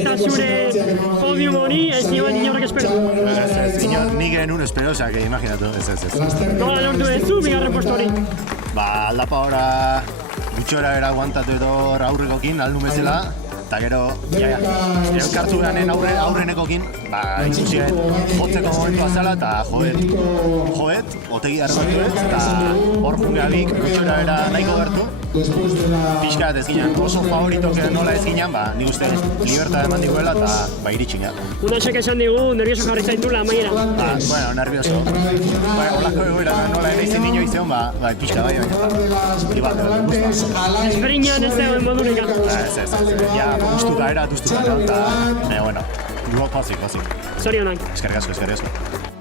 eta zure podium hori ez nioen inorrek espero. Nik genuen espero, osea, imaginatu, ez. Nola lortu duzu, bigarren postu hori? Aldapa ora gutxora era aguantatu edo aurrekokin, aldun bezala, eta gero, euskartzu behanen aurrenekokin, ikusien jotzeko momentua zela, eta joet, otegi hartu eta hor jungeabik gutxora era nahiko gertu. Pixkat ez ginen, oso favoritok nola ez ginen, nik uste libertad eman diguela eta iritsi gara. Unasek esan digu, nervioso jarri zaintula, amaiera. Bueno, nervioso. Olako egoera nola nahizen nino izan, pixka bai, baina. Esperinean ez dagoen modurik. Ez. Ja, gustuka era, duztuka, eta, bueno, pozik. Zorionak. Eskerrik asko.